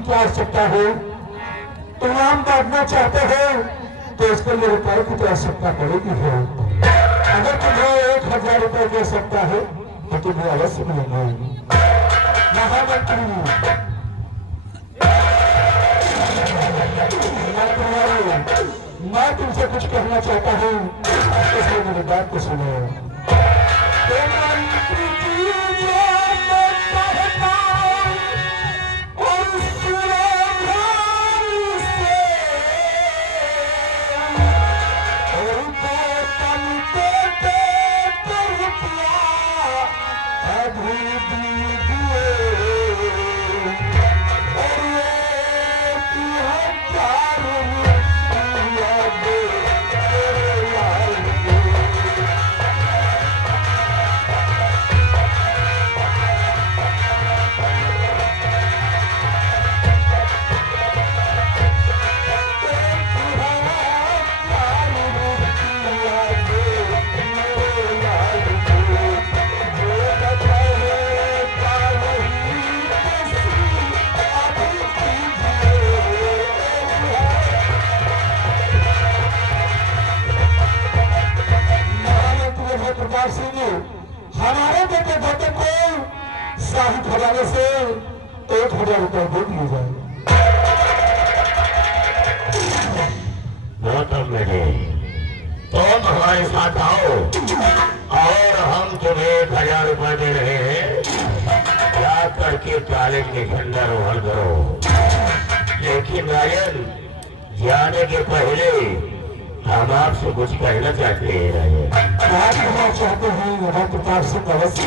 की क्या आवश्यकता है? तुम आम बांटना चाहते हो तो इसके लिए रुपए की तो आवश्यकता पड़ेगी है। अगर तुम्हें 1000 रुपए की आवश्यकता है तो तुम्हें अवश्य मिलेंगे। महामंत्री मैं तुमसे कुछ कहना चाहता हूँ, इसलिए मेरी बात को सुनो। हमारे बेटे बेटे को शाही खजाने से 1000 रुपए दे दिए जाए। तुम हमारे साथ आओ और हम तुम्हें 1000 रुपए दे रहे हैं। जा करके कॉलेज में झंडा रोहन करो। लेकिन राजन, जाने के पहले हम आपसे कुछ कहना चाहते हैं। राजन चाहते हैं प्रताप सिंह अवश्य।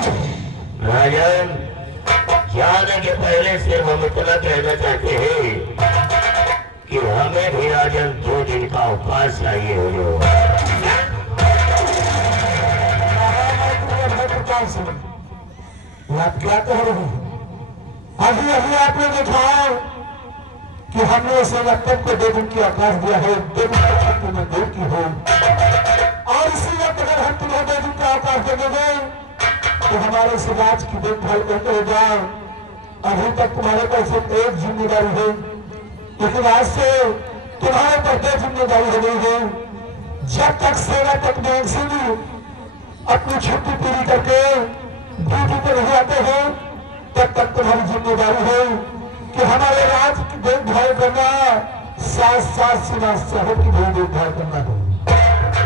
राजन, जाने के पहले सिर्फ हम इतना कहना चाहते हैं कि हमें भी राजन 2 दिन का उपवास चाहिए हो जो। क्या कह रहे हैं? अभी अभी आपने देखा कि हमने इसे वक्त को 2 दिन की अवकाश दिया है, 2 दिन की छुट्टी में दूर की हो। और इसी वक्त अगर हम तुम्हें 2 दिन का अवकाश दे देंगे तो हमारे समाज की देखभाल करते हो जाओ। अभी तक तुम्हारे पास सिर्फ एक जिम्मेदारी है, लेकिन आज से तुम्हारे पर 2 जिम्मेदारी हो गई है। जब तक सेवा तक बैंक से अपनी छुट्टी पूरी करके ड्यूटी पर नहीं आते हो, तब तक तुम्हारी जिम्मेदारी है कि हमारे राज्य की देखभाल करना, साथ साथ सीमा शहर की भी देखभाल करना है।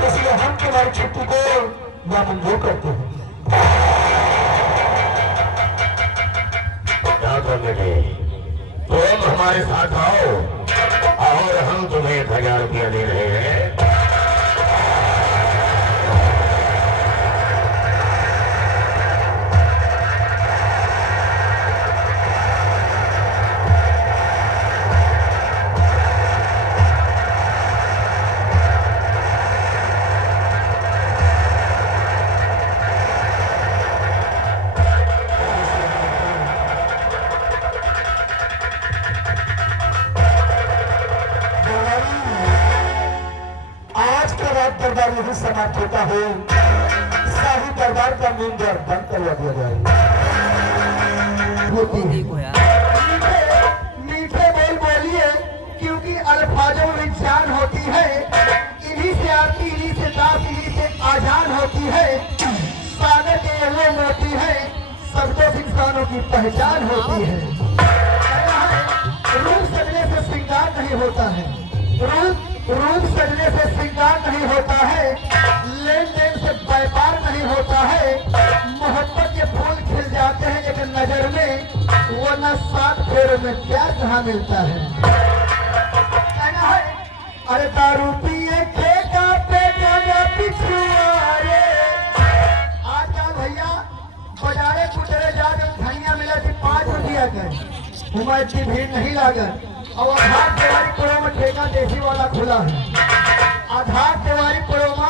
इसलिए हम तुम्हारी छुट्टी को नामंजूर करते हैं। तुम हमारे साथ आओ और हम तुम्हें 1000 रुपया दे रहे हैं। दरबार यही समाप्त होता है। शाही दरबार का मेन द्वार बंद करवा दिया जाएगा। मीठे बोल बोलिए, क्योंकि अल्फाजों में जान होती है। इन्हीं से आती, इन्हीं से दास, इन्हीं से आजान होती है। स्वागत ये होती है, शब्दों से इंसानों की पहचान होती है। रूप सजने से श्रृंगार नहीं होता है, रूप सजने से श्रृंगार नहीं होता है, लेन देन से व्यापार नहीं होता है। मोहब्बत के फूल खिल जाते हैं लेकिन नजर में, वो न 7 फेरों में प्यार कहाँ मिलता है। कहना है अरे दारू पिए ठेका पे गाना पिछुआरे। आजकल भैया बाजारे कुचरे जाकर धनिया मिला थी 5 रुपया के, उम्र की भीड़ नहीं लागत। और आधार तिवारी पड़ोमा ठेका देसी वाला खुला है। आधार तिवारी पड़ोमा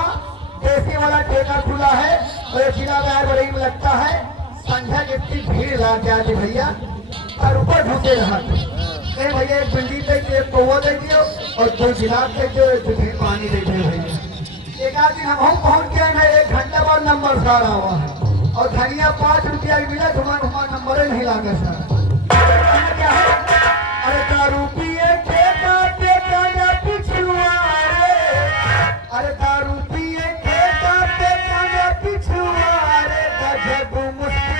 देसी वाला ठेका खुला है और जिला बड़ी में लगता है। संध्या जितनी भीड़ लग जाती भैया, और ऊपर ढूंढे रहा भैया, एक भिंडी दे दिए, एक कौवा दे दियो और 2 गिलास दे दियो, एक पानी दे दिए भैया। एक आदमी हम पहुंच गए ना, 1 घंटा बाद नंबर सारा हुआ है और धनिया 5 रुपया मिला, तुम्हारा नंबर ही नहीं लागे सर। क्या है अरे दारू पिए ठेका पे काना पिछुआ रे, अरे दारू पिए ठेका पे काना पिछुआ रे, गजब मुस्लिम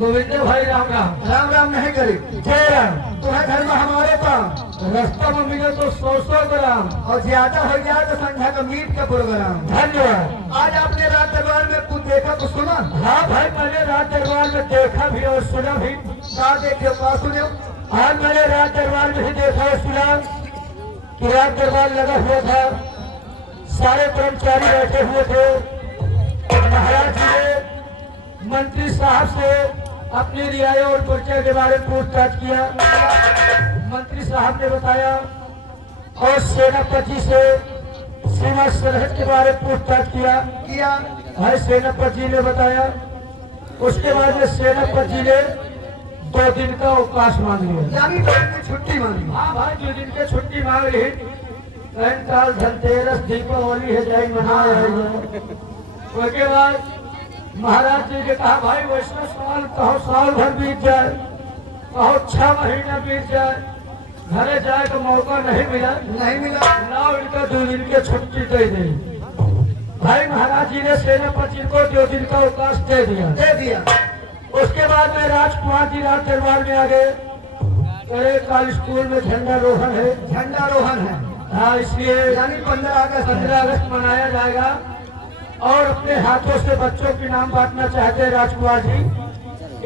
गोविंद भाई राम राम। राम राम नहीं करी जय राम। तुम्हें घर में हमारे काम रास्ता में मिले तो 100 ग्राम और ज्यादा हो जाए तो संध्या का मीट का प्रोग्राम। धन्यवाद। आज आपने रात दरबार में कुछ देखा कुछ सुना? हाँ भाई, मैंने रात दरबार में देखा भी और सुना भी। क्या देखे क्या सुने? आज मैंने रात दरबार में ही देखा और सुना कि रात दरबार लगा हुआ था, सारे कर्मचारी बैठे हुए थे। महाराज जी ने मंत्री साहब से अपनी रियायत और परिचय के बारे में पूछताछ किया। मंत्री साहब ने बताया और सेनापति से सीमा सरहद के बारे में पूछताछ किया। भाई सेनापति जी ने बताया। उसके बाद में सेनापति जी ने 2 दिन का अवकाश मांग लिया, यानी 2 दिन की छुट्टी मांगी। हाँ भाई, 2 दिन की छुट्टी मांग ली। साल धनतेरस दीपावली है, जाए मनाया है। उसके बाद महाराज जी ने कहा भाई वैसा साल कहो साल भर बीत जाए, कहो 6 महीना बीत जाए, घरे जाए का मौका नहीं मिला ना, इनका 2 दिन की छुट्टी दे दी। भाई महाराज जी ने सेनापति को 2 दिन का अवकाश दे दिया। उसके बाद में राजकुमार जी रात दरबार में आ गए। अरे कल स्कूल में झंडारोहण है। हाँ, इसलिए यानी 15 अगस्त मनाया जाएगा और अपने हाथों से बच्चों के नाम बांटना चाहते हैं राजकुमार जी।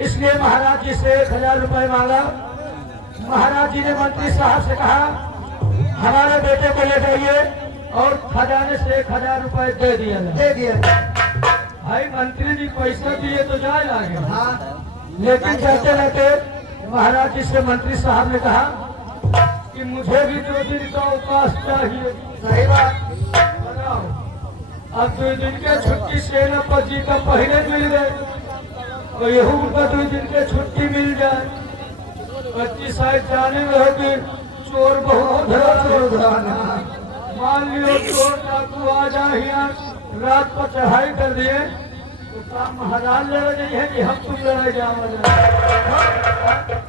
इसलिए महाराज जी से 1000 रुपए मांगा। महाराज जी ने मंत्री साहब से कहा हमारे बेटे को ले जाइए और खजाने से 1000 रुपए दे दिया। भाई मंत्री जी पैसा दिए तो जाए लागे। हाँ। लेकिन जाते रहते महाराज जी से मंत्री साहब ने कहा कि मुझे भी 2 दिन का अवकाश चाहिए। सही बात। बताओ, अब 2 दिन के छुट्टी सेनापति जी का पहले मिल गए और यहू का 2 दिन के छुट्टी मिल जाए। बच्ची शायद जाने में होगी चोर बहुत मान लियो चोर डाकू आ जाए यहाँ रात पर चढ़ाई कर दिए तो काम महाराज ले नहीं है कि हम तुम लड़ाई जाओ।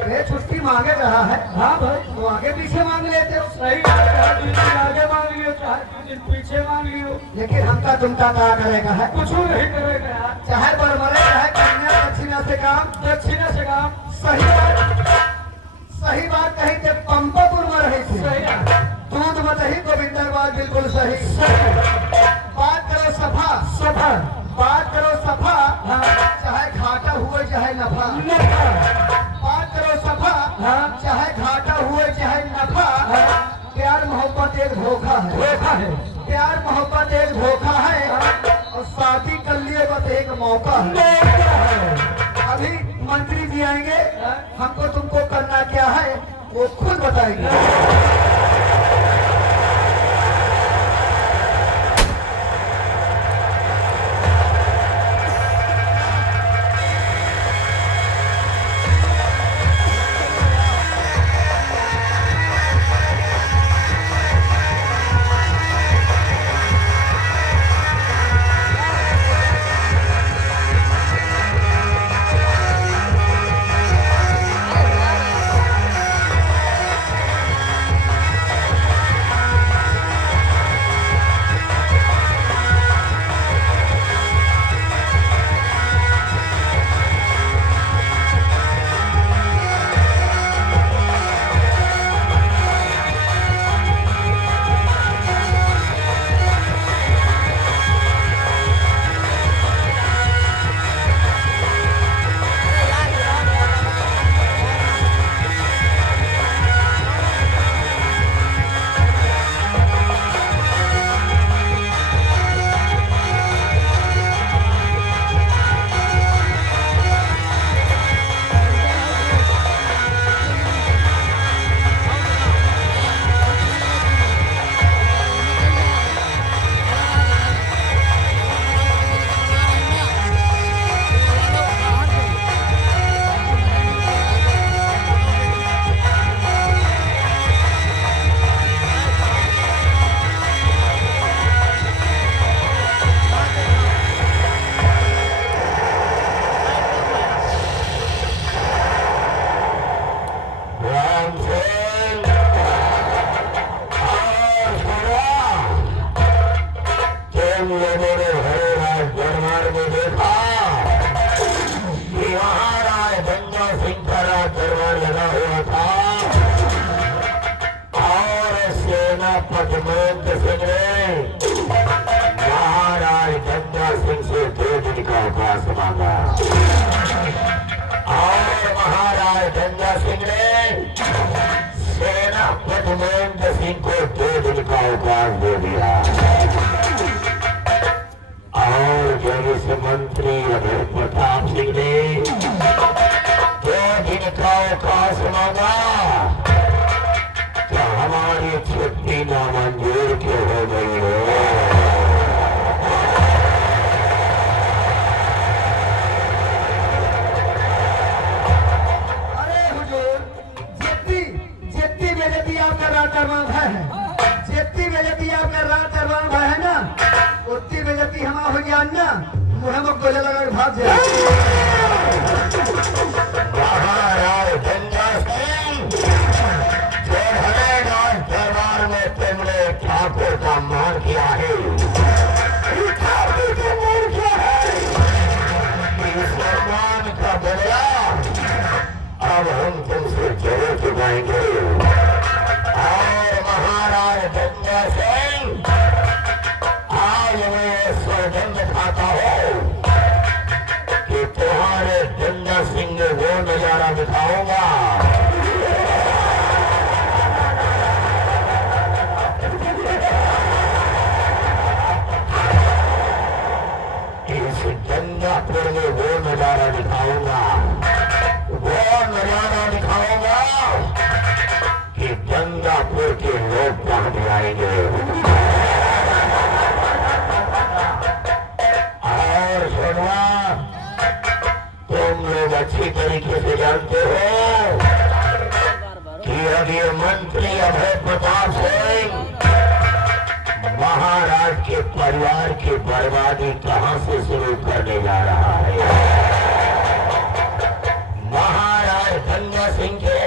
ये छुट्टी मांगे रहा है। हाँ भाई, तो आगे पीछे मांग लेते हो। सही है, चाहे 2 दिन आगे मांग लियो चाहे 2 दिन पीछे मांग लियो, लेकिन हमका तुमका क्या करेगा है? कुछ नहीं करेगा यार। चाहे बरमरे चाहे कन्या दक्षिणा से काम। सही बात कही थे। पंपापुर में रही थी। सही है। दूध मत ही गोविंदरबाद बिल्कुल सही। बात करो सफा। हाँ। चाहे घाटा हुए चाहे नफा। बात करो सफा। हाँ। चाहे घाटा हुए चाहे नफा। प्यार मोहब्बत एक धोखा है। प्यार मोहब्बत एक धोखा है और शादी कर लिए बस एक मौका है। अभी मंत्री जी आएंगे, हमको तुमको करना क्या है वो खुद बताएंगे। मांगा और महाराज गंगा सिंह ने सेनापति महेंद्र सिंह को 2 दिन का अवकाश दे दिया और जब इस मंत्री अभय प्रताप सिंह ने 2 दिन का अवकाश मांगा तो हमारी छुट्टी नामंजूर क्यों हो गई हो? अरे हुजूर, जितनी बेइज्जती आपका रात दरबार है, जितनी बेइज्जती आपका रात दरबार है ना, उतनी बेइज्जती हम हो गया ना, मुँह में गोले लगा के भाग जाए। महाराज गंगा सिंह जो हमें राज दरबार में तुमने ठाकुर का मान किया है, ठाकुर का मान किया है, इस सम्मान का बदला अब हम तुमसे जरूर चुकाएंगे। और महाराज गंगा सिंह आज मैं सौगंध खाता हूँ कि तुम्हारे गंगा सिंह में वो नजारा दिखाऊंगा इस गंगापुर में वो नजारा दिखाऊंगा कि गंगापुर के लोग कहाँ भी आएंगे। और सुनवा, तुम लोग अच्छी तरीके से जानते हो कि अब ये मंत्री अभय प्रताप सिंह महाराज के परिवार की बर्बादी कहां से शुरू करने जा रहा है। महाराज गंगा सिंह के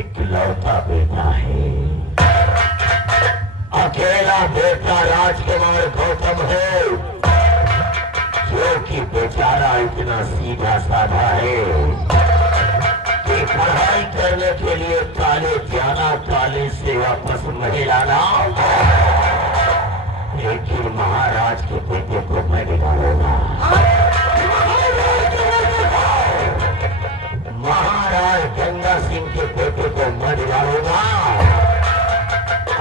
इकलौता बेटा है, अकेला बेटा राजकुमार गौतम है जो कि बेचारा इतना सीधा साधा है कि पढ़ाई करने के लिए कॉलेज जाना, कॉलेज से वापस महल आना, लेकिन महाराज के बेटे को मैं निकालूंगा। महाराज गंगा सिंह के बेटे को मैं निकालूंगा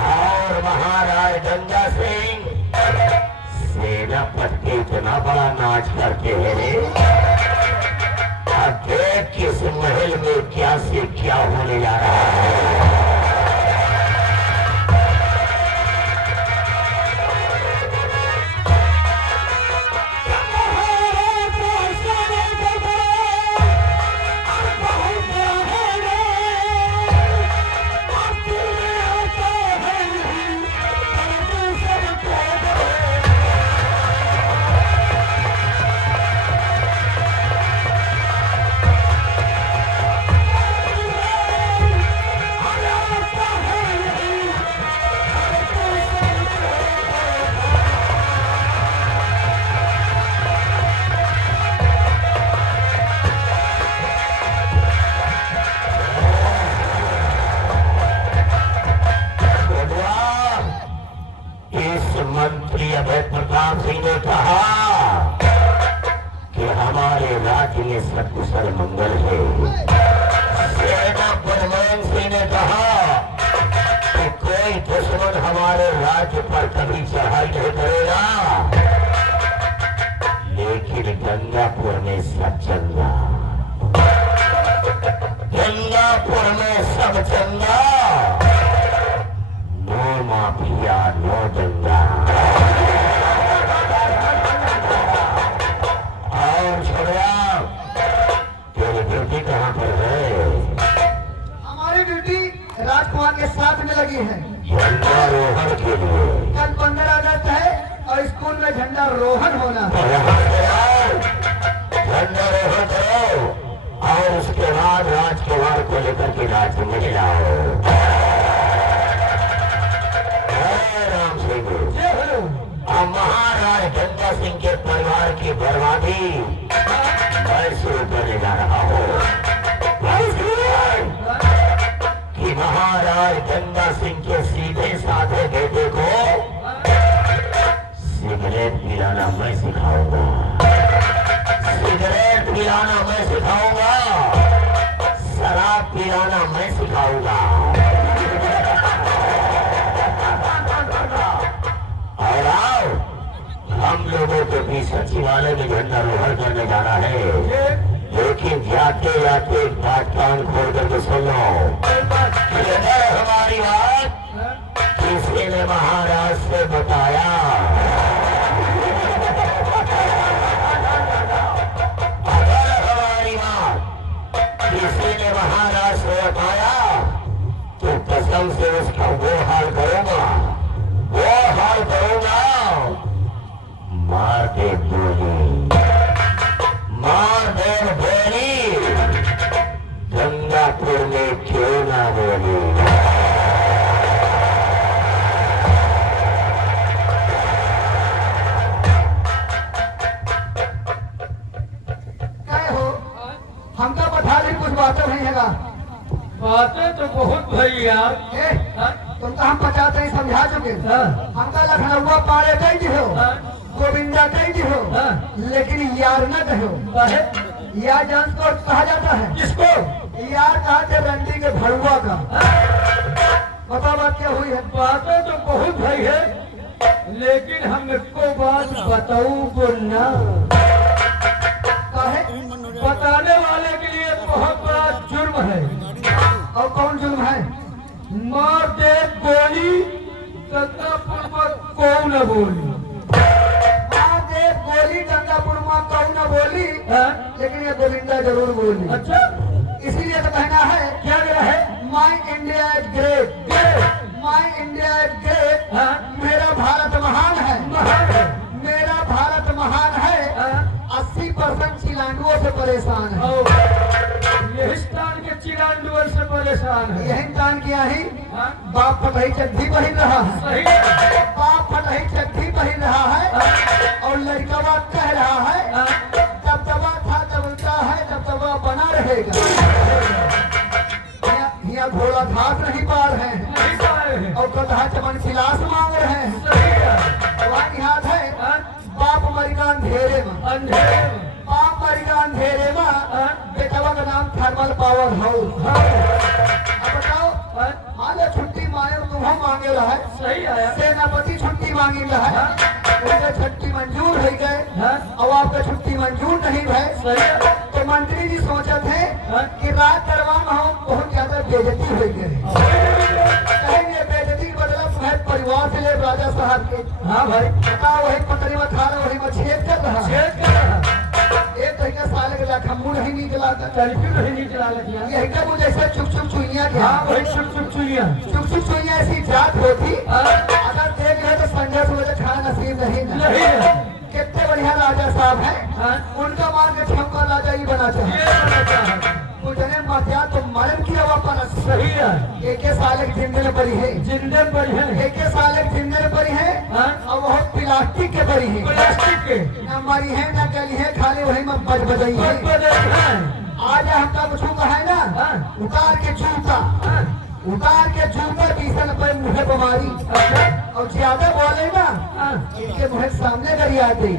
और महाराज गंगा सिंह सेनापति के इतना बड़ा नाच करते हैं, अब देख किस महल में क्या से क्या होने जा रहा है। मंत्री अभय प्रताप सिंह ने कहा कि हमारे राज्य में सकुशल मंगल है। सेनापति महेंद्र सिंह ने कहा कि कोई दुश्मन हमारे राज्य पर कभी चढ़ाई नहीं करेगा, लेकिन गंगापुर में सब चंगा, गंगापुर में सब चंगा, नो माफिया नो दंगा। और छोड़िया, तेरी ड्यूटी कहाँ पर है? हमारी ड्यूटी राजकुमार के साथ में लगी है। झंडा रोहण के लिए कल 15 अगस्त है और स्कूल में झंडा रोहण होना है। झंडा रोहण करो और उसके बाद राजकुमार को लेकर के राज्य में लाओ। अब महाराज गंगा सिंह के परिवार की बर्बादी मैं शुरू करने जा रहा हूँ कि महाराज गंगा सिंह के सीधे साधे बेटे को सिगरेट पिलाना मैं सिखाऊंगा। पिलाना मैं सिखाऊंगा। और आओ, हम लोगों को भी सचिवालय में झंडा रोहण करने जाना है, लेकिन जाते जाते एक बात कान खोल करके सुन लो। हमारी बात किसी ने महाराज से बताया, अगर हमारी बात किसी ने महाराज से बताया तो कसम से उसका वो हाल करूंगा, वो हाल करूंगा। मार दे गोली, मार दे गोली, गंगापुर में क्यों ना बोली। हमका बता दी कुछ बातें नहीं है। बातें तो बहुत भई यार। तुम तो हम 50 नहीं समझा चुके। हमका लखनऊ पाड़े कही हो, गोविंदा कही हो, लेकिन यार न कहो। यार जान को कहा जाता है किसको? यार कहा थे रंडी के भड़ुआ का। बता बात क्या हुई है? बातें तो बहुत भई है, लेकिन हमको बात बताऊं ना। बताने वाले के लिए बहुत बड़ा जुर्म है। और कौन जुर्म है? मार दे गोली, गंगापुर में कौन न बोली। मार दे गोली, गंगापुर में कौन न बोली, लेकिन ये गोविंदा जरूर बोली। अच्छा, इसीलिए तो कहना है क्या कहा है? My India is great, my India is great. मेरा भारत महान है, मेरा भारत महान है। 80% चिलांडुओं से परेशान है। यही स्थान के चिरांडुअल से परेशान है। यही स्थान किया ही बाप फटही चड्ढी पहन रहा है। सही। बाप फटही चड्ढी पहन रहा है और लड़का कह रहा है दबदबा था दबता है, दबदबा बना रहेगा। यहाँ घोड़ा घाट नहीं पा रहे हैं और गधा चमन खिलास मांग रहे हैं। वहाँ याद है बाप मरिका अंधेरे में, बाप मरिका अंधेरे में, बेटवा का नाम थर्मल पावर हाउस। अब बताओ, मान लो छुट्टी मांगे तुम मांगे रहा है, सही आया। सेनापति छुट्टी मांगी रहा है, उनके छुट्टी मंजूर हो गए और आपका छुट्टी मंजूर नहीं भय। तो मंत्री जी सोचे थे कि रात दरबार में हम बहुत ज्यादा बेइज्जती हो गए, कहेंगे बेइज्जती बदला तुम्हें परिवार से ले राजा साहब के। हाँ भाई, बताओ वही पटरी में खा रहा, वही में छेद कर रहा है। एक तरीके साल के लाख मुंह नहीं निकला, चलती नहीं चला लगिया। यही का मुझे ऐसे चुप चुप चुइया के। हाँ भाई, चुप चुप चुइया, चुप चुप चुइया ऐसी जात होती अगर देख रहे तो संजय सूर्य खाना नसीब नहीं है। कितने बढ़िया राजा साहब हैं, उनका मान के ठमका राजा ही बना चाहिए। मुझे मतिया तो मरण की वापस सही है। एक साल एक जिंदन पड़ी है, जिंदन पड़ी है, एक साल एक जिंदन पड़ी है और बहुत प्लास्टिक के पड़ी है। प्लास्टिक के न मरी है न गली है, खाली वही में बज बजाई है। आज हमका कुछ है ना, उतार के जूता, उतार के जूता पीसन पर मुझे बीमारी और ज्यादा बोले ना इनके मुझे सामने करी आती।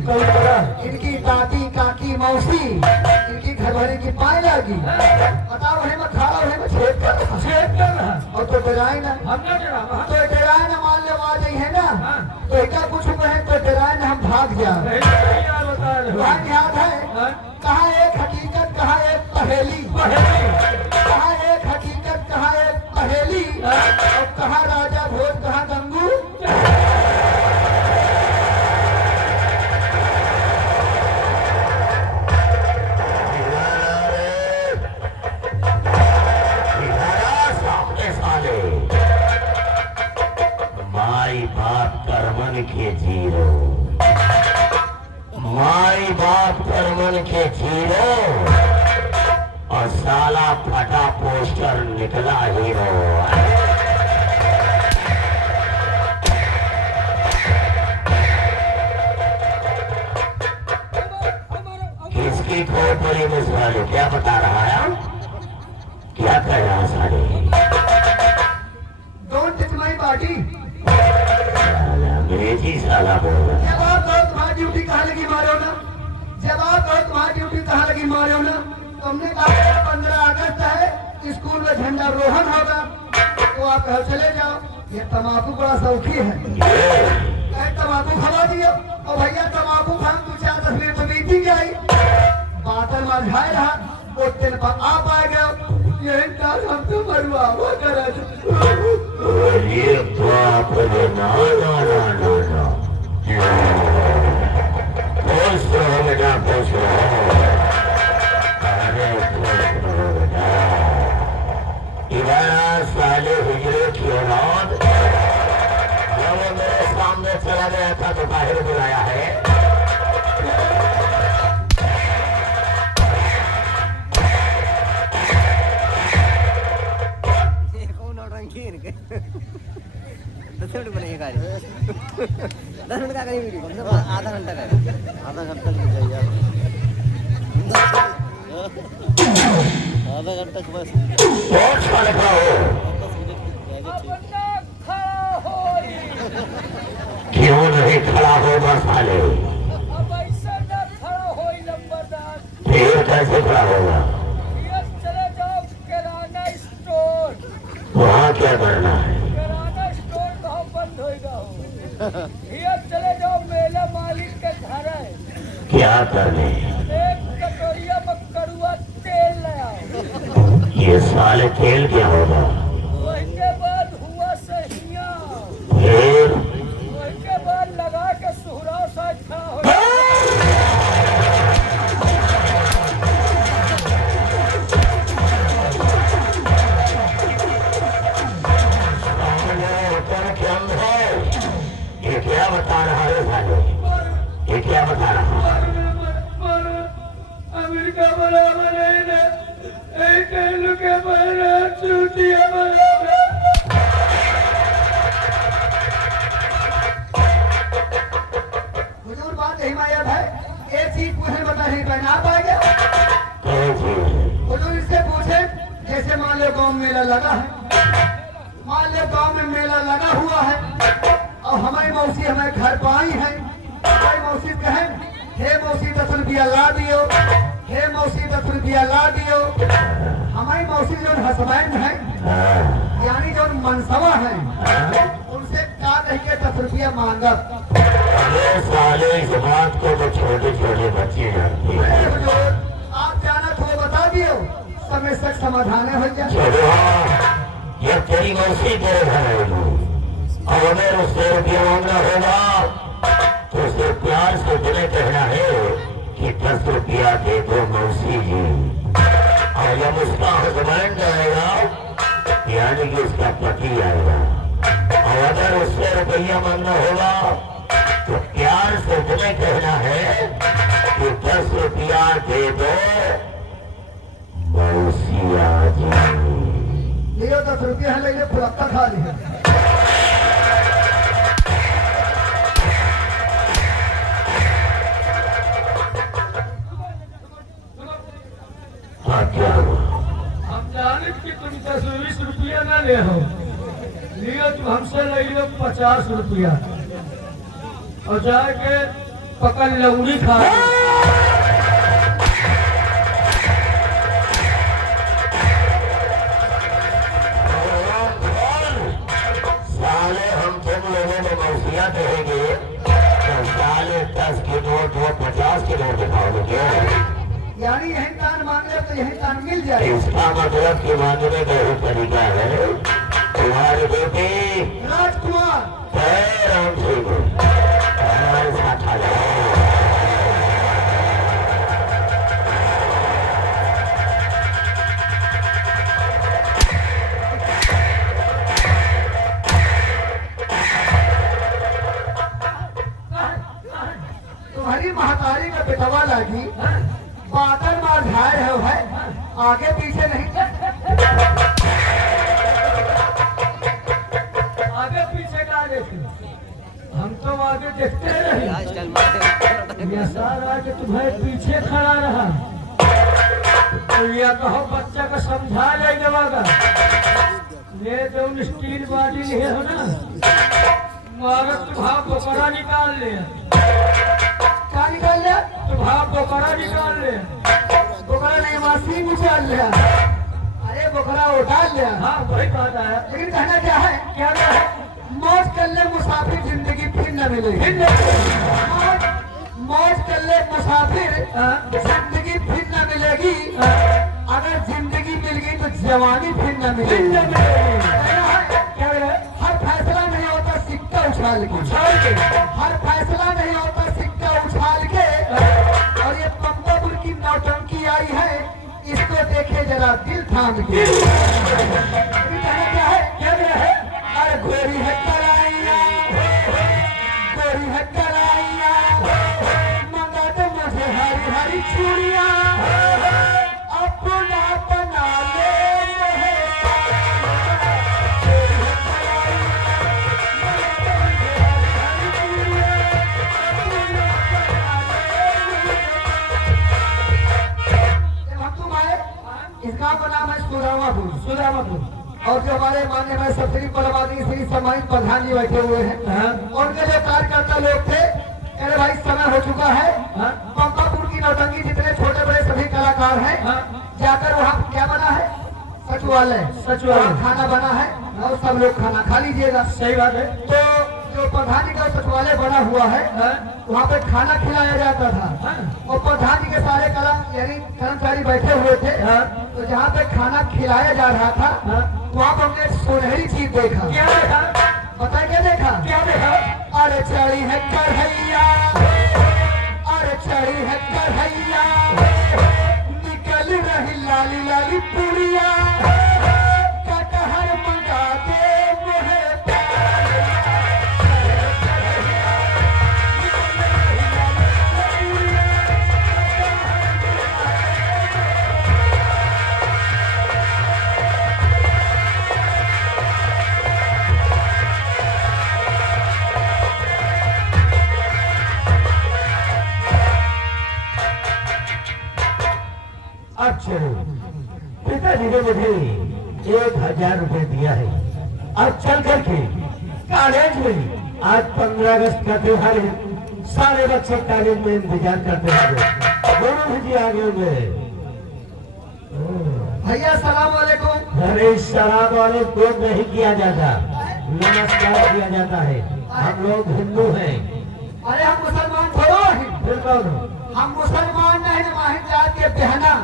इनकी दादी काकी मौसी इनकी घरवाली की पाए लगी। बताओ वही में खा रहा, वही में छेद कर रहा और तो डराए ना, तो डराए ना। मान लो आ जाई है ना तो एक कुछ कहे तो डराए ना, हम भाग जाए। याद है कहाँ एक हकीकत कहाँ एक पहेली, कहाँ एक हकीकत कहाँ एक पहेली और कहाँ राजा भोज कहाँ गंगू। माई बाप कर्मन के जीरो, माई बाप कर्मन के जीरो और साला फटा पोस्टर निकला हीरो। किसकी खोपड़ी में साले क्या बता रहा है, क्या कह रहा है साले? Don't touch my body. अंग्रेजी साला बोल रहा है। जवाब दो तुम्हारी ड्यूटी कहाँ लगी मारो ना, जवाब दो तुम्हारी ड्यूटी कहाँ लगी मारो ना। तुमने कहा 15 अगस्त है स्कूल में झंडारोहण होगा तो आप घर चले जाओ। ये तम्बाकू बड़ा शौकी है, तम्बाकू खवा दियो और भैया तम्बाकू खान 2-4 मिनट तो बीती जाई। बादल में झाए रहा वो तेल पर आप आ गए, यही काल हम तो मरवा करा। ये बाप रे, ना ना ना ना ना, खुश रहो बेटा, खुश रहो। अरे खुश रहो बेटा। इधर साले हिजरे की औलाद जब वो मेरे सामने चला गया था तो बाहर बुलाया है। दस मिनट बनेगा 10 मिनट का करेंगे वीडियो, कम से कम आधा घंटा का, आधा घंटा आधा घंटा बस। बहुत साले खड़ा हो, क्यों नहीं खड़ा होगा साले? अब ऐसा ना खड़ा हो नंबरदार, फिर कैसे खड़ा होगा? चले जाओ किराना स्टोर। वहाँ क्या करना है? किराना स्टोर कहाँ बंद होगा हो? ये चले जाओ मेला मालिक के घर है, क्या करने? एक कटोरिया में कड़ुआ तेल ले आओ। ये साले तेल क्या होगा? वही के बाद हुआ सहिया, फिर वही के बाद लगा के सुहरा सा खा हो। ये क्या बता रहा है साले? ये क्या बता रहा है? अमेरिका बराबर नहीं ना, एक के बराबर चूतिया बराबर। हुजूर बात हिमायत है, एक चीज पूछे बता नहीं पहना आप आ गया। हुजूर इससे पूछे, जैसे मान लो गाँव में मेला लगा है, मान लो गाँव में मेला लगा हुआ है और हमारी मौसी हमारे घर पर आई है। हमारी मौसी कहे, हे मौसी 10 रुपया ला दियो, हे मौसी 10 रुपया ला दियो। हमारी मौसी जो हसबैंड है यानी जो मनसवा है, उनसे का कह के 10 रुपया मांगब। अरे साले, इस बात को तो छोटे छोटे बच्चे जानते हैं। हुजूर आप जाना तो बता दियो, समय तक समाधान हो जाए। चलो हाँ, ये तेरी मौसी तेरे घर आएगी और अगर उससे रुपया मांगना होगा तो उसे प्यार से तुम्हें कहना है कि 10 रुपया दे दो मौसी जी। और जब उसका हस्बैंड आएगा यानी कि उसका पति आएगा और अगर उससे रुपया मांगना होगा तो प्यार से तुम्हें कहना है कि 10 रुपया दे दो मौसिया जी। लियो 10 रुपया है, ले लो फुलक्का खा लिया। हाँ क्या हुआ? हम जाने कि तुम 10-20 रुपया ना ले हो, लियो तुम हमसे ले लो 50 रुपया और जाके पकड़ लौड़ी खा। साले हम तुम लोगों में मौसिया कहेंगे तो साले 10 की नोट वो 50 की नोट दिखाओगे क्या? यानी यही दान मांगे तो यही दान मिल जाए। इसका मतलब कि मांगने का एक तरीका है। तुम्हारे बेटे राजकुमार राम सिंह हमारे साथ आ जाओ। तुम्हारी महतारी का बेटवा लागी बादल मार झाड़ है, आगे पीछे नहीं। आगे पीछे का देखे, हम तो आगे देखते रहे। ये सारा के तुम्हारे पीछे खड़ा रहा तो यह कहो बच्चा का समझा ले जवागा। ये जो स्टील बाजी नहीं हो ना, मारे तुम्हारा बोकरा निकाल ले, क्या निकाल लिया? तुम्हारा बोकरा निकाल ले। बोकरा नहीं मासी निकाल लिया। अरे बोखरा उठा लिया। हाँ वही बात है। लेकिन कहना क्या है, क्या है? मौज कर ले मुसाफिर जिंदगी फिर न मिलेगी। फिर नहीं। मौज कर ले मुसाफिर जिंदगी फिर न मिलेगी। अगर जिंदगी मिल गई तो जवानी फिर न फिर मिलेगी। नहीं मिलेगी। क्या है? हर फैसला नहीं होता सिक्का उछाल के। उछाल के। हर फैसला नहीं होता सिक्का उछाल के। और ये पंपापुर की नौटंकी आई है, इसको देखे जरा दिल थाम के। कहना क्या है, क्या है? अरे गोरी है कराइया, गोरी है कराइया, मंगा दे मुझे हरी हरी चूड़िया, अपना बना ले मोहे जब हम तुम आए, इस गांव का नाम है सुदामापुर। सुदामापुर। और जो हमारे माननीय में सबसे परमात्मा श्री सम्मानित प्रधान जी बैठे हुए हैं, उनके जो कार्यकर्ता लोग थे, अरे भाई समय हो चुका है। पंपापुर की नौटंकी जितने छोटे बड़े सभी कलाकार हैं, जाकर वहाँ क्या बना है, सचिवालय। सचिवालय। खाना बना है और सब लोग खाना खा लीजिएगा। सही बात है। तो जो प्रधान जी का सचिवालय बना हुआ है, वहाँ पे खाना खिलाया जाता था। और प्रधान जी के सारे यानी कर्मचारी बैठे हुए थे। तो जहाँ पे खाना खिलाया जा रहा था, वहाँ पर हमने सुनहरी चीज देखा। क्या देखा? पता है क्या देखा? क्या देखा? अरे चढ़ी है कढ़ैया, अरे चढ़ी है कढ़ैया, निकल रही लाली लाली पुड़िया, कटहर मंगा दे मोहे अच्छा, पिताजी ने मुझे 1000 रुपए दिया है। आज चल करके कॉलेज में आज 15 अगस्त का त्योहार है, सारे बच्चे कॉलेज में इंतजार करते हैं। दोनों जी आगे हुए। भैया सलाम वालेकुम। अरे सलाम वालेकुम नहीं किया जाता, नमस्कार किया जाता है। हम लोग हिंदू हैं। अरे हम मुसलमान थोड़ा हैं। फिर कौन हो? हम मुसलमान नहीं, हम आहिन जात के बेहना,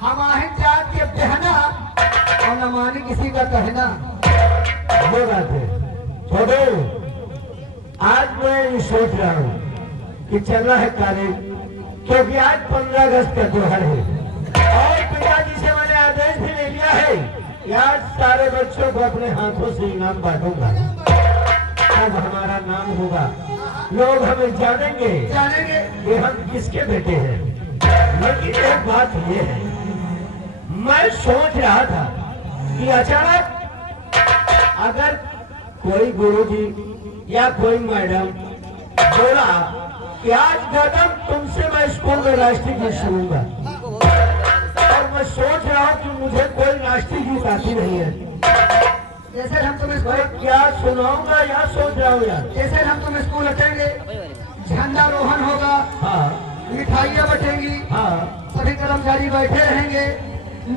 हम आहिन जात के बेहना और न मानी किसी का कहना। ये बात है। छोड़ो, आज मैं ये सोच रहा हूँ कि चलना है कॉलेज, क्योंकि आज 15 अगस्त का त्योहार है। और पिताजी से मैंने आदेश भी ले लिया है कि आज सारे बच्चों को अपने हाथों से इनाम बांटूंगा। अब हमारा नाम होगा, लोग हमें जानेंगे कि हम किसके बेटे हैं। लेकिन एक बात ये है, मैं सोच रहा था कि अचानक अगर कोई गुरुजी या कोई मैडम बोला कि आज गौतम तुमसे मैं स्कूल में राष्ट्रीय गीत सुनूंगा, और मैं सोच रहा हूँ कि मुझे कोई राष्ट्रीय गीत आती नहीं है, जैसे हम तुम स्कूल, मैं क्या सुनाऊंगा या सोच रहा हूँ यार। जैसे हम तुम स्कूल हटेंगे, झंडारोहण होगा, हाँ मिठाइयाँ बटेंगी, हाँ सभी कर्मचारी बैठे रहेंगे,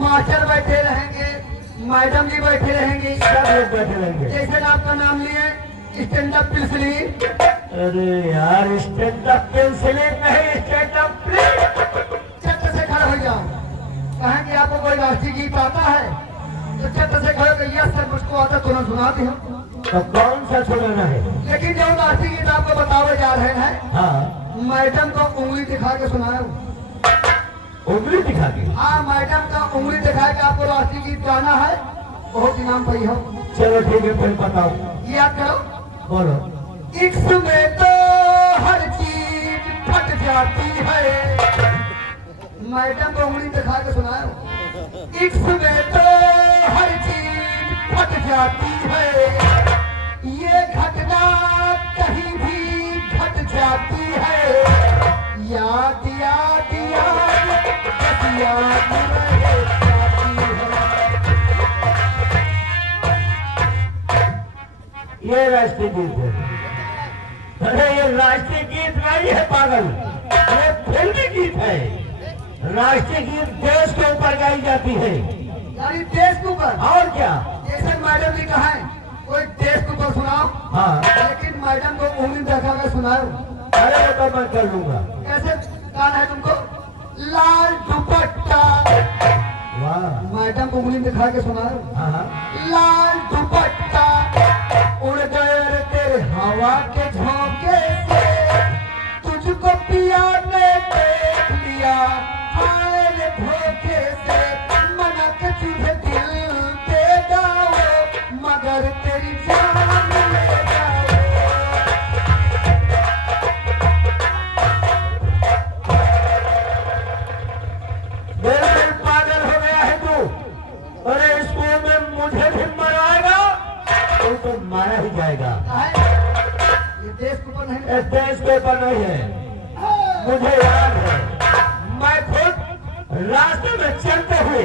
मास्टर बैठे रहेंगे, मैडम जी बैठे रहेंगे, सब लोग बैठे रहेंगे। जैसे आपका नाम लिए स्टैंड अप पिलसिली। अरे यार, स्टैंड अप पेंसिल नहीं, स्टैंड अप प्लीज। चट से खड़े हो जाओ। कहें कि आपको कोई राष्ट्रीय गीत आता है तो चट से खड़े हो, यस सर मुझको आता, तुरंत सुना दी हम। तो कौन सा सुनाना है? लेकिन जो राष्ट्रीय गीत आपको बतावे जा रहे हैं, हाँ, मैडम को उंगली दिखा के सुनाए। उंगली दिखा के? हाँ, मैडम का उंगली दिखा के आपको राष्ट्रीय गीत गाना है, बहुत इनाम पाई हो। चलो ठीक है, फिर बताओ। याद करो। बोलो। इश्क में तो हर चीज फट जाती है। मैडम को उंगली दिखा के सुनाए। इश्क में तो हर चीज फट जाती है, ये घटना कहीं भी घट जाती है। याद याद याद बस याद रह जाती है। ये राष्ट्रीय गीत है। अरे ये राष्ट्रीय गीत नहीं है पागल, ये फिल्मी गीत है। राष्ट्रीय गीत देश के ऊपर गाई जाती है, खाली देश के ऊपर। और क्या? जैसे मैडम ने कहा है कोई देश के ऊपर सुनाओ। हाँ। लेकिन मैडम को उंगली दिखा कर सुनाओ। अरे वो तो मैं कर लूंगा। कैसे गाना है तुमको? लाल दुपट्टा। वाह। मैडम को उंगली दिखा के सुनाओ। हाँ। लाल दुपट्टा उड़ गए रे तेरे हवा के झोंके से, तुझको पिया ने देख लिया हाय रे धोखे से, मना के तुझे दिल दे जाओ मगर तेरी जान ले जाओ। बिल्कुल पागल हो गया है तू। अरे स्कूल में मुझे भी मराएगा तो मारा ही जाएगा। ये देश के ऊपर नहीं। इस देश के ऊपर नहीं है। मुझे याद है मैं खुद रास्ते में चलते हुए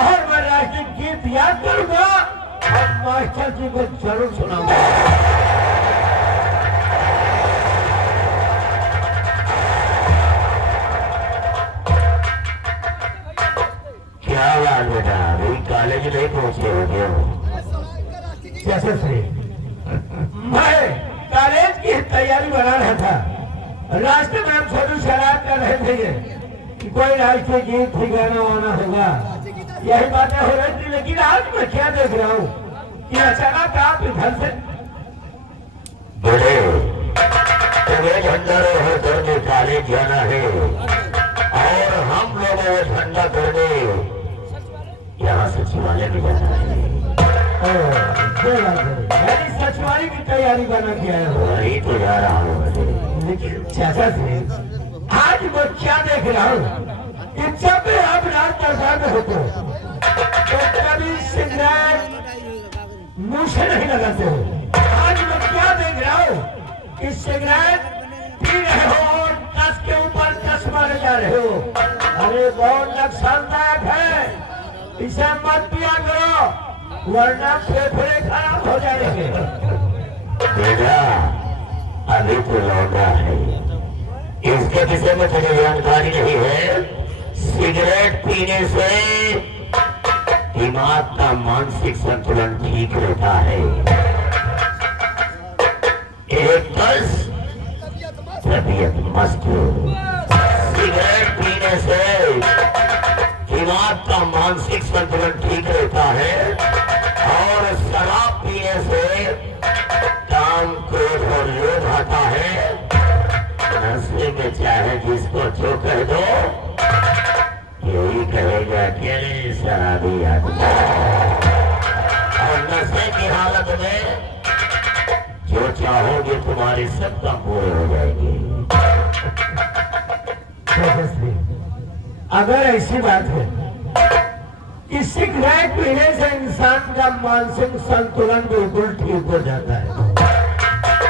और मैं राष्ट्रीय गीत याद करूंगा और मास्टर जी को जरूर सुनाऊंगा। क्या बात बेटा, अभी कॉलेज नहीं पहुंचे हो गए? जैसे श्री मैं कॉलेज की तैयारी बना रहा था। रास्ते में हम छोटू शराब कर रहे थे कि कोई राष्ट्रीय गीत ही गाना वाना होगा, यही बातें हो रही थी। लेकिन आज मैं क्या देख रहा हूँ कि अचानक आप इधर से बड़े तुम्हें झंडा रोहर करने कॉलेज जाना है और हम लोगों को झंडा करने यहाँ सचिवालय में जाना है। सचिवालय की तैयारी बना के आया हूँ। वही तो जा रहा हूँ। लेकिन चाचा से आज मैं क्या देख रहा हूँ कि जब भी आप रात दरबार में होते हो तो कभी सिगरेट मुंह से नहीं लगाते हो। आज मैं क्या देख रहा हूँ कि सिगरेट पी रहे हो और 10 के ऊपर 10 मारे जा रहे हो। अरे बहुत नुकसानदायक है, इसे मत पिया करो वरना फेफड़े खराब हो जाएंगे। बेटा अभी तो लौटा है, इसके विषय में तुझे जानकारी नहीं है। सिगरेट पीने से दिमाग का मानसिक संतुलन ठीक रहता है। एक बस तबीयत मस्त हो। सिगरेट पीने से दिमाग का मानसिक संतुलन ठीक रहता है और शराब पीने से काम क्रोध और लोभ आता है। नशे में चाहे जिसको जो कह दो यही कहेगा कि अरे शराबी आदमी। और नशे की हालत में जो चाहोगे तुम्हारे सब काम पूरे हो जाएंगे। अगर ऐसी बात है कि सिगरेट पीने से इंसान का मानसिक संतुलन बिल्कुल ठीक हो जाता है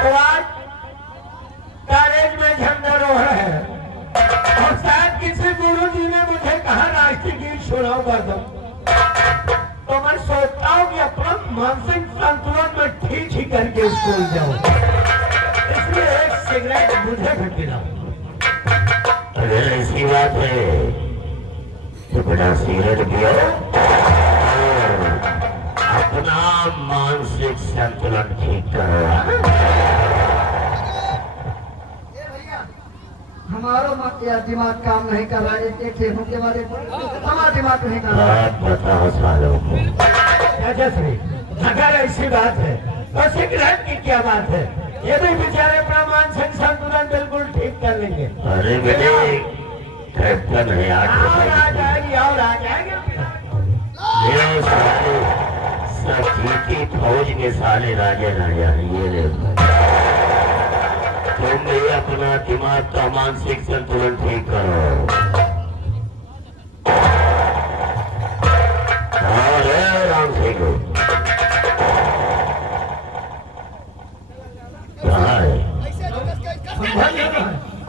तो आज कॉलेज में झंडारोहण है और शायद किसी गुरु जी ने मुझे कहा राष्ट्रीय गीत सुनाओ कर दो, तो मैं सोचता हूँ कि अपना मानसिक संतुलन में ठीक ही करके स्कूल जाऊँ, इसलिए एक सिगरेट मुझे भी पिलाओ। अगर ऐसी बात है तो बड़ा सिगरेट पियो और अपना मानसिक संतुलन ठीक करो। हमारा दिमाग काम नहीं कर रहा है। एक खेलों के बारे में हमारा दिमाग नहीं कर रहा है। बात बताओ सालों को। अगर ऐसी बात है तो सिगरेट की क्या बात है? ये भी बेचारे अपना मानसिक संतुलन बिल्कुल ठीक कर लेंगे। अरे बेटे कैप्टन है और आ जाएगी और आ जाएगी। मेरे साले सचीती फौज में साले राजे राजा ये ले तुम भी अपना दिमाग का मानसिक संतुलन ठीक करो। अरे राम सिंह कहाँ है?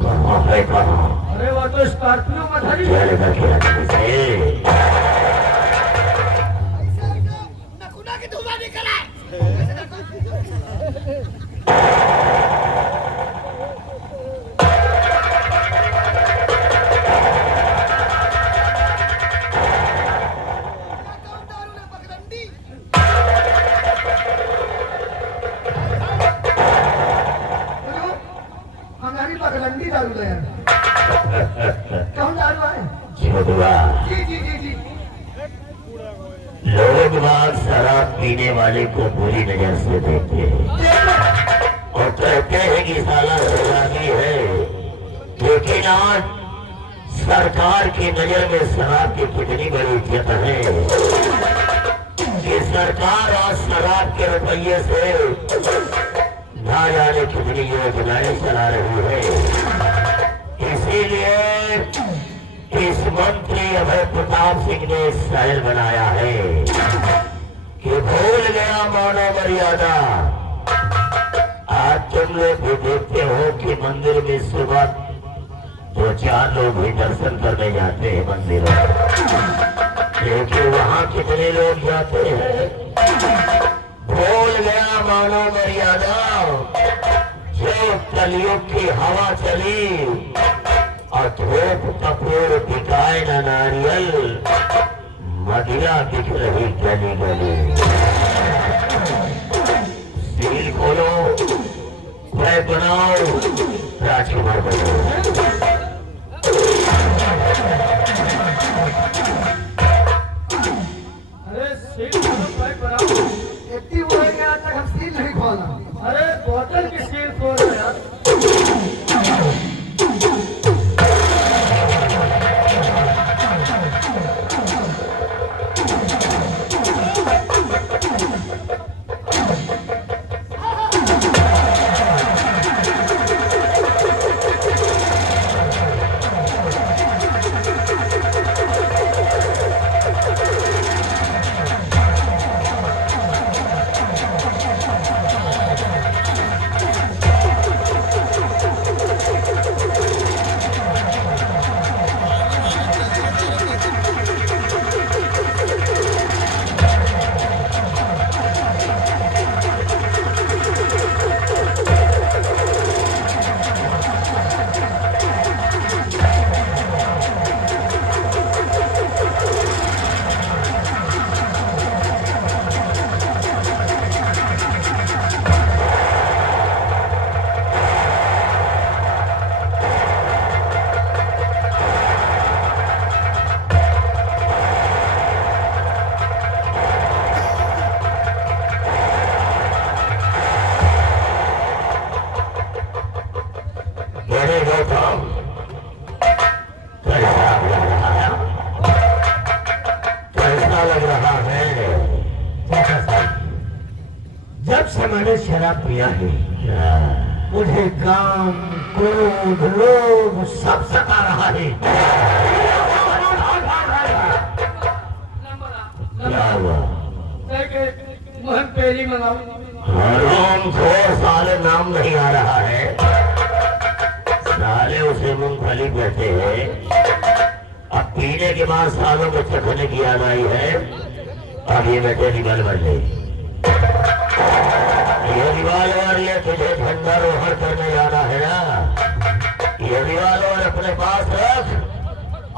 कहाँ है कहाँ? अरे वो तो स्कॉर्पियो में धरी है। चलेगा क्या तुमसे? दारू लाया? कौन दारू आया? छोटुआ, जी जी जी जी। लोग बाग शराब पीने वाले को बुरी नजर से देखते हैं और कहते हैं कि साला शराबी है, लेकिन आज सरकार की नजर में शराब की कितनी बड़ी इज्जत है कि सरकार आज शराब के रुपये से ना जाने कितनी योजनाएं चला रही है। इसीलिए इस मंत्री अभय प्रताप सिंह ने शहर बनाया है कि भूल गया मानव मर्यादा। आज तुम लोग भी देखते हो कि मंदिर में सुबह 2-4 लोग भी दर्शन करने जाते हैं मंदिरों, लेकिन वहाँ कितने लोग जाते हैं? भूल गया मानव मर्यादा। जो कलयुग की हवा चली और धूप कपूर बिकाए न नारियल, मदिरा दिख रही गली गली। सील खोलो, बैग बनाओ, राजकुमार बनो। अरे सील खोलो, पैक बनाओ। इतनी वो है कि आज तक हम सील नहीं खोला। अरे बोतल की सील खोलो यार। जब से मैंने शराब पिया है मुझे काम, क्रोध, लोभ सब सता रहा है। क्या हुआ? मोहन पेरी मंगाओ। हराम खोर, साले नाम नहीं आ रहा है। साले उसे मूंगफली कहते हैं। अब पीने के बाद सालों को चखने की याद आई है। अब ये बेटे निकल बदले, ये रिवाल्वर ये तुझे झंडा रोहण करने जाना है ना, ये रिवाल्वर अपने पास रख।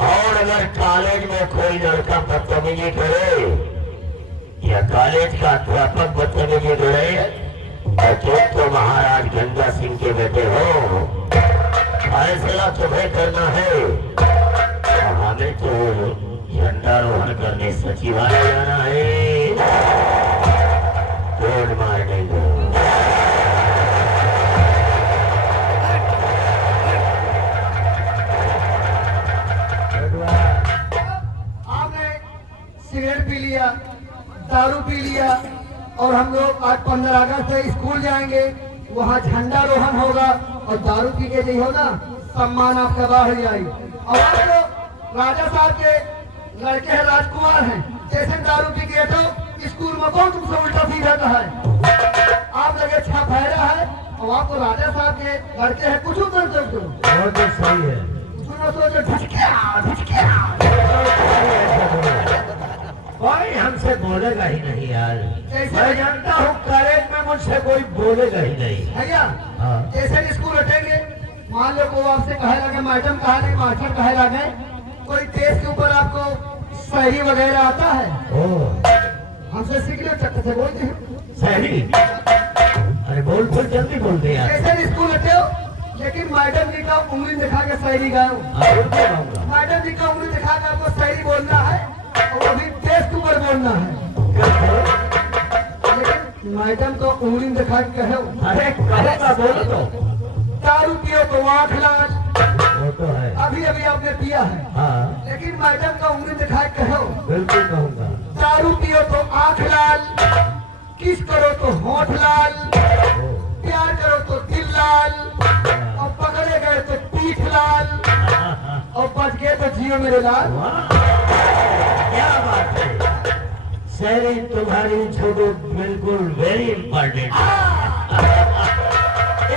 और अगर कॉलेज में कोई लड़का बदतमीजी करे या कॉलेज का अध्यापक बदतमीजी करे तो तुम तो महाराज गंगा सिंह के बेटे हो, फैसला तुम्हें करना है। हमें तो झंडा रोहण करने सचिवालय जाना है, रोड मारने को। आपने सिगरेट पी लिया, दारू पी लिया और हम लोग आज 15 अगस्त से स्कूल जाएंगे, वहाँ झंडा रोहण होगा और दारू पी के जो हो ना सम्मान आपका बढ़ जाएगी। और आप लोग राजा साहब के लड़के हैं, राजकुमार हैं, जैसे दारू पी के तो स्कूल में कौन तुमसे उल्टा सीधा कहा है? आप लगे छा फैला है और आपको राजा साहब के लड़के हैं, कुछ कर सकते हो। बहुत सही है। सुनो सोचो ढुचकिया कोई हमसे बोलेगा ही नहीं यार। कैसे? मैं जानता हूँ कॉलेज में मुझसे कोई बोलेगा ही नहीं। भैया हाँ। जैसे स्कूल हटेंगे, मान लो को आपसे कहे लगे मैडम कहा नहीं, मास्टर कहे लगे, कोई देश के ऊपर आपको शायरी वगैरह आता है? हमसे सीख लो, चक्कर से बोलते हैं सही। अरे बोल जल्दी बोल दे यार। जैसे स्कूल हटे हो लेकिन मैडम जी का उंगली दिखा के शायरी गाऊं। मैडम जी का उंगली दिखा के आपको शायरी बोलना है और अभी तेज के ऊपर बोलना है। लेकिन मैडम को उंगली दिखा के कहो, अरे कहेगा बोलो तो। दारू पियो तो आँख लाल, वो तो है। अभी अभी आपने पिया है। हाँ लेकिन मैडम का उंगली दिखा के कहो, बिल्कुल कहूँगा। दारू पियो तो आँख लाल, किस करो तो होठ लाल, प्यार करो तो दिल लाल, और पकड़े गए तो पीठ लाल, और बच गए तो जियो मेरे लाल। वाह, क्या बात है। शायरी तुम्हारी छोड़ो बिल्कुल वेरी इंपॉर्टेंट।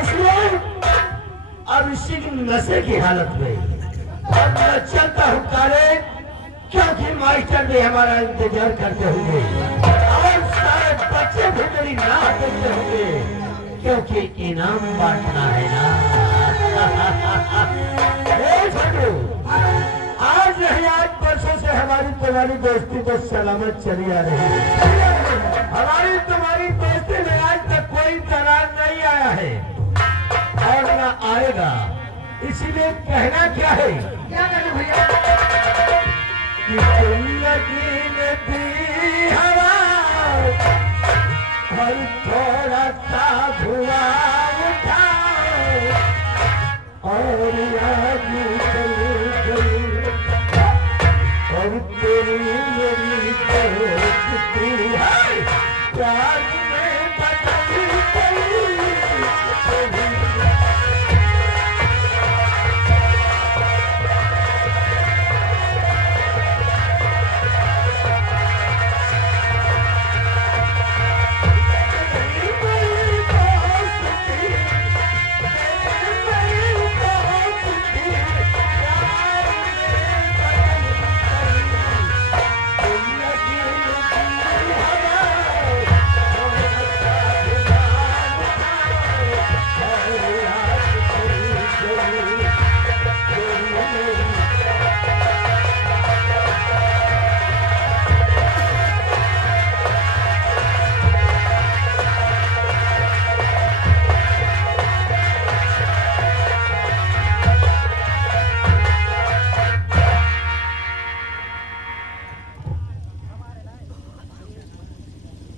इसलिए अब इसी की नशे की हालत में अब मैं चलता हूँ कॉलेज, क्योंकि मास्टर भी हमारा इंतजार करते होंगे और सारे बच्चे भी मेरी राह देखते होंगे, क्योंकि इनाम बांटना है ना। ए छोटू, आज नहीं आज परसों से हमारी तुम्हारी दोस्ती तो सलामत चली आ रही है। हमारी तुम्हारी दोस्ती में आज तक कोई दरार नहीं आया है और ना आएगा। इसीलिए कहना क्या है क्या कहना भैया? कि तुम यकीन थी हवा और थोड़ा सा धुआं उठाओ और आग चली गई और तेरी मेरी दोस्ती है प्यार में बदल गई।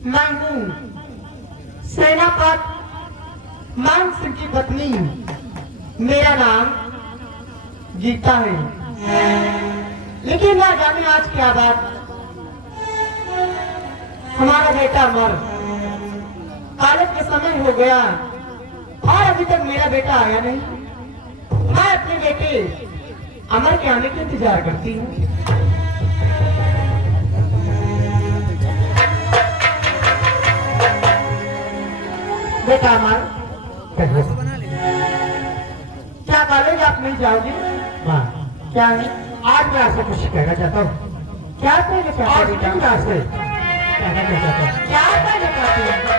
मैं हूँ सेनापति मान सिंह की पत्नी, मेरा नाम गीता है। लेकिन ना जाने आज क्या बात, हमारा बेटा अमर कॉलेज के समय हो गया और अभी तक मेरा बेटा आया नहीं। मैं अपने बेटे अमर के आने का इंतजार करती हूँ। बेटा अमर, क्या कॉलेज आप नहीं जाओगे? माँ, क्या है? आज मैं आपसे कुछ कहना चाहता हूँ। क्या कहना चाहते आज हो बेटा? मैं आपसे कहना चाहता हूँ। क्या कहना चाहते हो?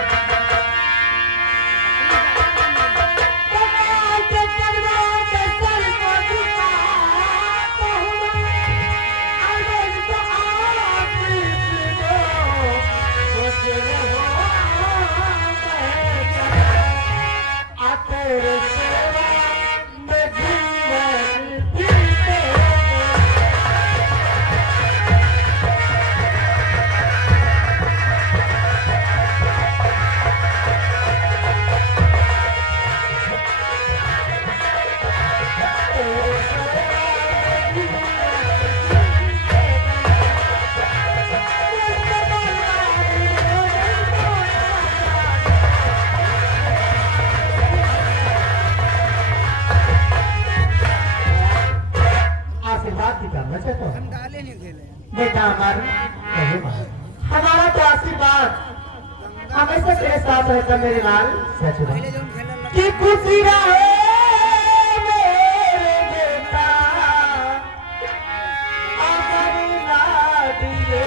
बेटा अमर, हमारा तो आशीर्वाद हमेशा तेरे साथ रहता मेरे लाल। सच में कि खुशी रहे मेरे बेटा अमर लाडले।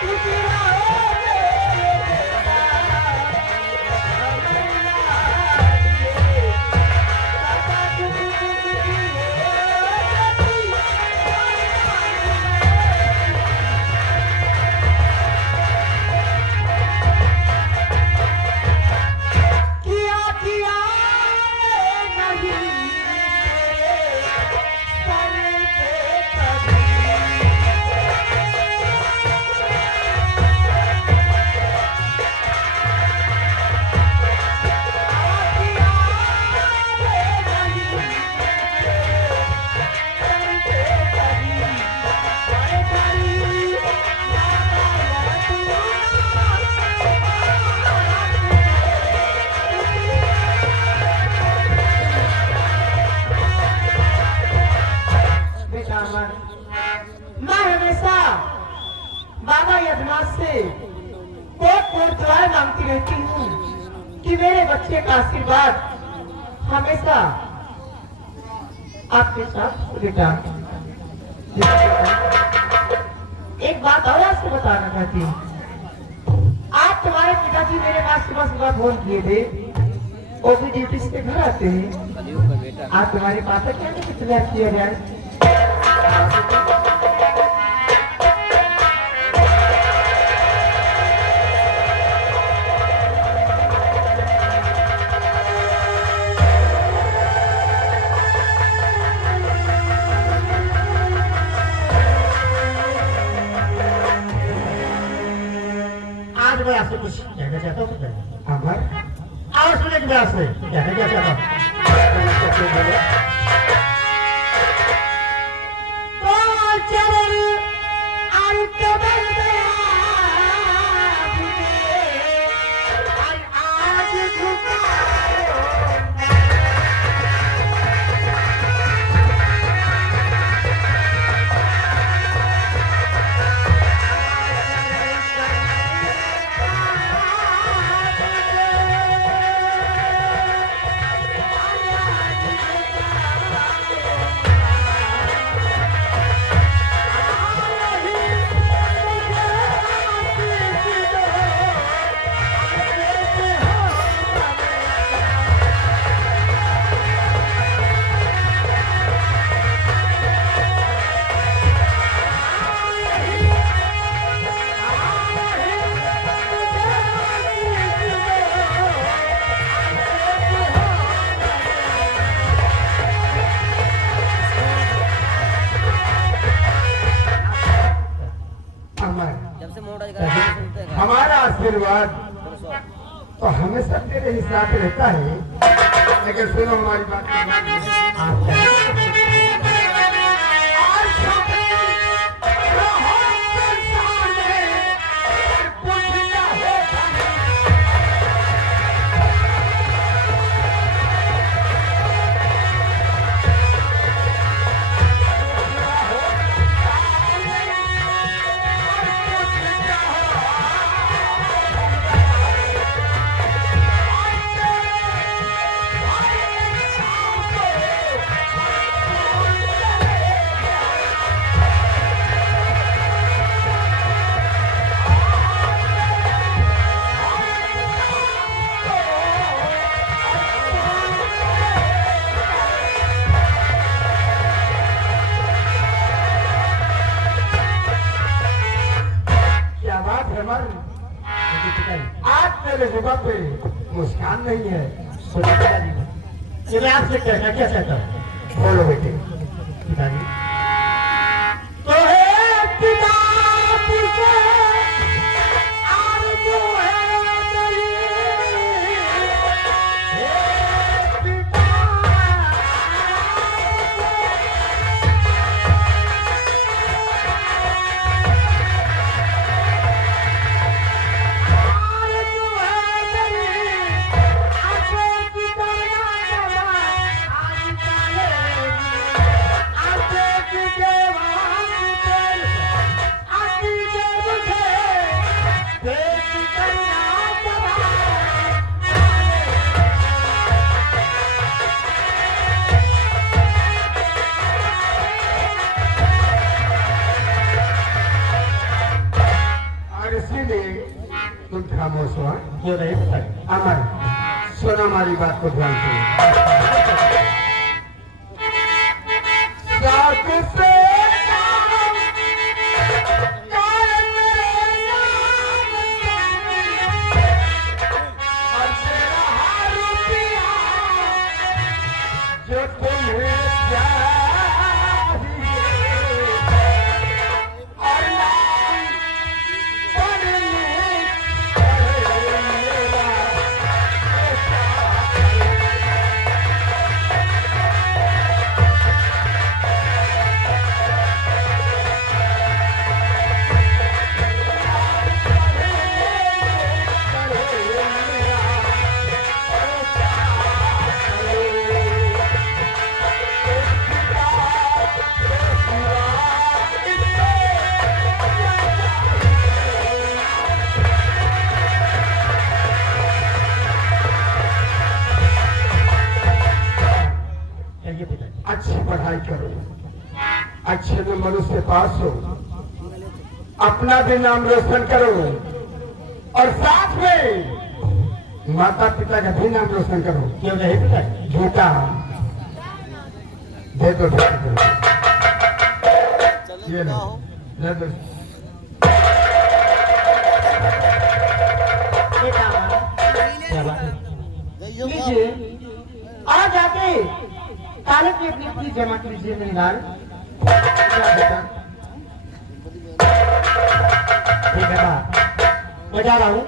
खुशी रहे मेरे बेटा अमर लाडले। बच्चे का आशीर्वाद हमेशा आपके साथ बेटा। एक बात और आपसे बताना चाहती हूँ, आप तुम्हारे पिताजी मेरे पास सुबह सुबह फोन किए थे, वो भी ड्यूटी से घर आते हैं, आप तुम्हारे पास क्या कितना किया जाए। आज मैं आपसे कुछ कहना चाहता हूँ अमर, और सुने कि मैं आपसे कहना क्या चाहता हूँ। हमारा आशीर्वाद तो हमेशा तेरे ही साथ रहता है, लेकिन सुनो हमारी बात, आप आज मेरे जुबान पे मुस्कान नहीं है। ये मैं आपसे कहना क्या चाहता हूँ, बोलो बेटे। पिताजी तो है पिता तुम खामोश हो, क्यों नहीं बताए। अमर सुनो हमारी बात को ध्यान से। जो तुम्हें पढ़ाई करो, अच्छे नंबरों से पास हो, अपना भी नाम रोशन करो और साथ में माता पिता का भी नाम रोशन करो। क्यों नहीं पिता? झूठा दे दो, ये लो, दे दो। लीजिए, आज आके कागज की अपनी फीस जमा कीजिए निहाल। ठीक है बा, मैं जा रहा हूँ,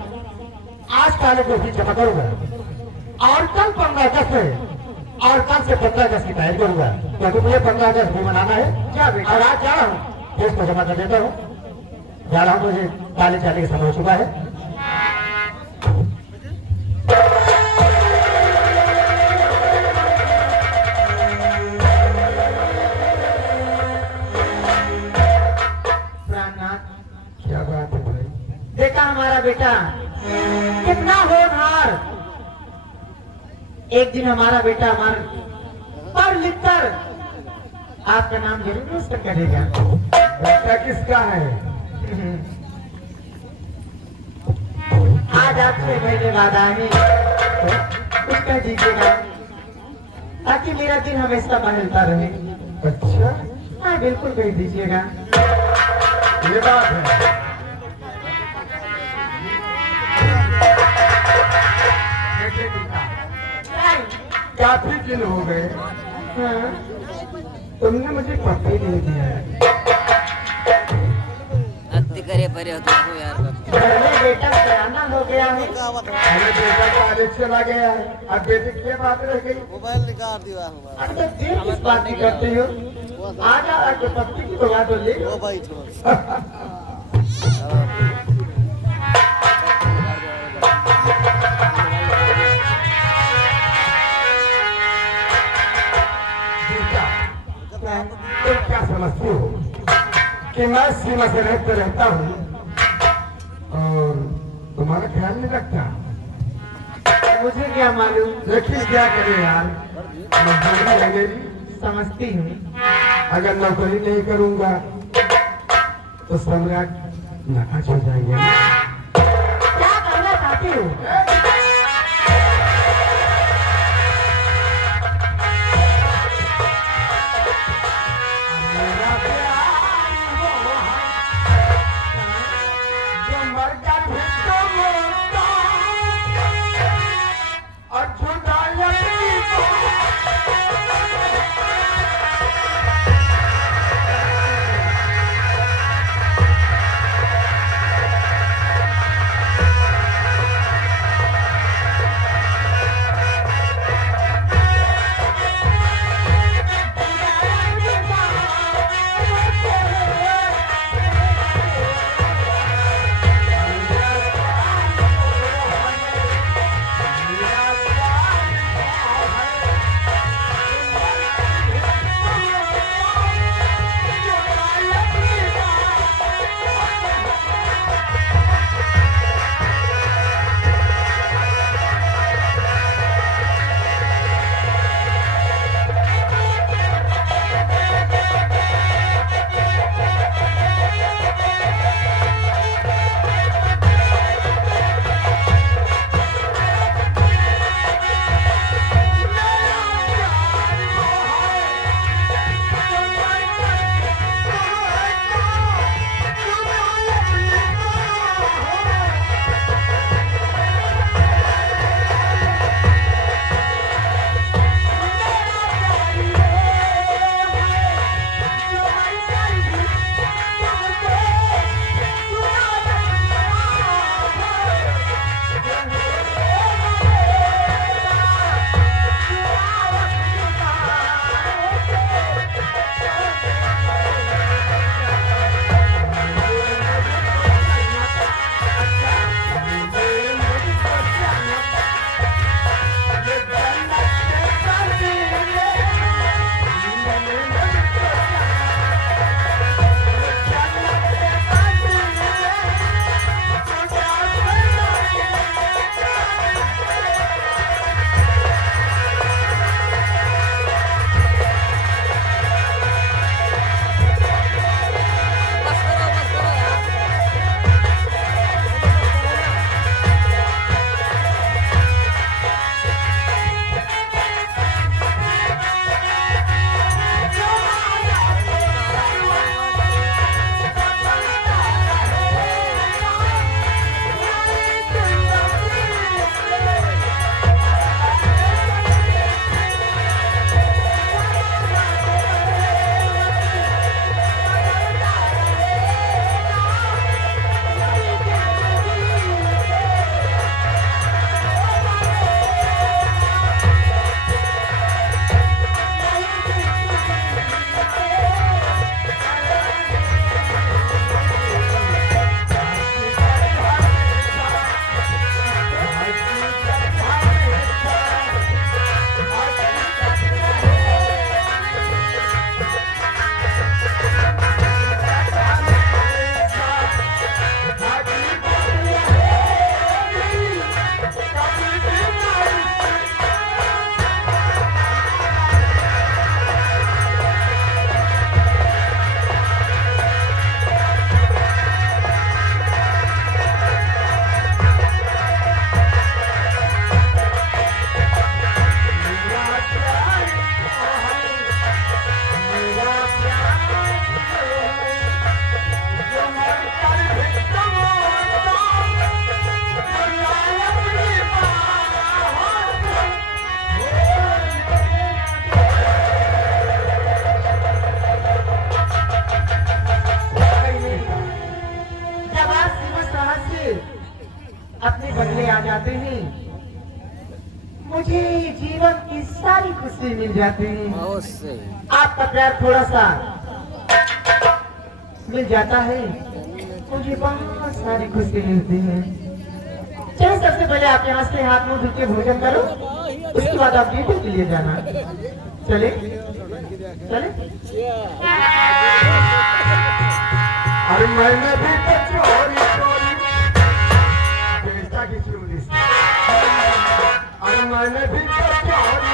आज कागज की फीस जमा करूंगा और कल 15 अगस्त है और कल से 15 अगस्त की तैयारी करूंगा, क्योंकि मुझे 15 अगस्त भी मनाना है। क्या बेटा? और आज जा रहा हूँ, फीस को जमा कर देता हूँ, जा रहा हूँ, मुझे काले चाले का समय हो चुका है। क्या बात है भाई? देखा हमारा बेटा कितना होनहार। एक दिन हमारा बेटा पढ़ लिख कर आपका नाम जरूर रोशन करेगा। बेटा किसका है? आज आप 6 महीने बाद आए, कुछ कह दीजिएगा ताकि मेरा दिल हमेशा बहलता रहे। अच्छा, हाँ बिल्कुल कह दीजिएगा। ये बात है। काफी दिन हो गए, हाँ, तुमने मुझे पता ही नहीं दिया है। अति करे परे हो तुमको यार। घर में बेटा सयाना हो गया है। अरे बेटा कॉलेज चला गया है, अब बेटे की क्या बात रह गई? मोबाइल निकाल दिया अब तो देर किस बात की करते हो? आ जा, आके पत्ती की बगा तो ले लो। वो भाई छोड़ बेटा, तुम क्या समझती हो कि मैं सीमा से रहता हूँ और तुम्हारा ख्याल नहीं रखता? मुझे क्या मालूम, लेकिन क्या करे यार, मजबूरी है मेरी। समझती हूँ। अगर नौकरी नहीं करूंगा तो सम्राट नाकाज हो जाएंगे। क्या करना चाहती हो? मेरा प्यार वो है जो मर कर भी तो मरता और जुदाई को। मुझे जीवन की सारी खुशी मिल जाती है। बहुत सही। आपका प्यार थोड़ा सा मिल जाता है, मुझे बहुत सारी खुशी मिलती है। चलिए सबसे पहले आप यहाँ से हाथ मुंह धो के भोजन करो, उसके बाद आप ड्यूटी के लिए जाना। चले चले। अरे मैंने भी तो चोरी चोरी बेटा की चोरी, अरे मैंने भी तो चोरी